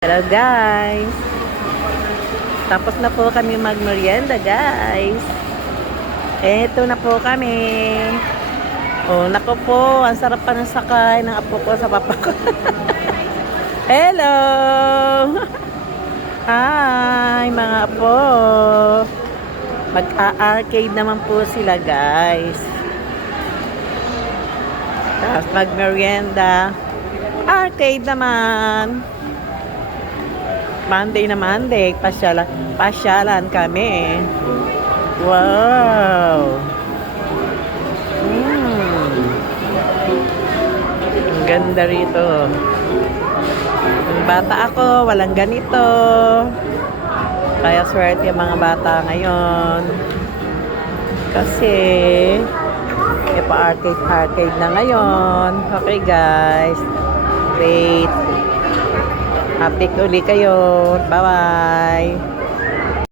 Hello guys. Tapos na po kami magmerienda guys. Eto na po kami. Oh, nako po, ang sarap pa ng sakay ng apo ko sa papa ko. Hello. Hi mga apo. Mag-arcade naman po sila guys. Tapos magmerienda. Arcade naman. Monday na Monday, pasyalan kami. Wow! Ang ganda rito. Yung bata ako, walang ganito. Kaya swerte yung mga bata ngayon. Kasi, pa-arcade na ngayon. Okay guys. Wait. Update uli kayo. Bye-bye.